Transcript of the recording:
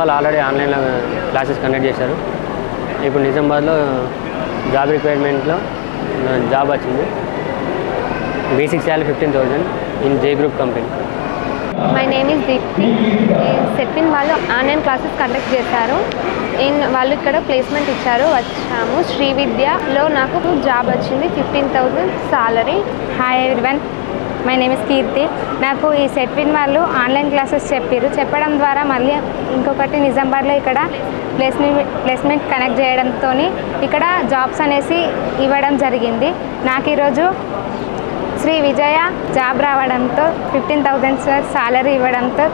వాళ్ళు ఆల్రెడీ ఆన్లైన్లో classes conduct చేశారు. ఇప్పుడు నిజామాబాద్లో జాబ్ రిక్వైర్మెంట్లో జాబ్ వచ్చింది. Basic salary 15,000 in J group company. My name is Deepti. Setwin వాళ్ళు ఆన్లైన్ క్లాసెస్ కండక్ట్ చేశారు. వాళ్ళు ఇక్కడ ప్లేస్మెంట్ ఇచ్చారు, వచ్చాము. శ్రీ విద్యలో నాకు జాబ్ వచ్చింది, 15,000 salary. Hi everyone, my name is Keerthi. నాకు ఈ సెట్విన్ వాళ్ళు ఆన్లైన్ క్లాసెస్ చెప్పడం ద్వారా మళ్ళీ ఇంకొకటి నిజామాబాద్లో ఇక్కడ ప్లేస్మెంట్ కనెక్ట్ చేయడంతో ఇక్కడ జాబ్స్ అనేసి ఇవ్వడం జరిగింది. నాకు ఈరోజు శ్రీ విజయ జాబ్ రావడంతో 15,000 సాలరీ ఇవ్వడంతో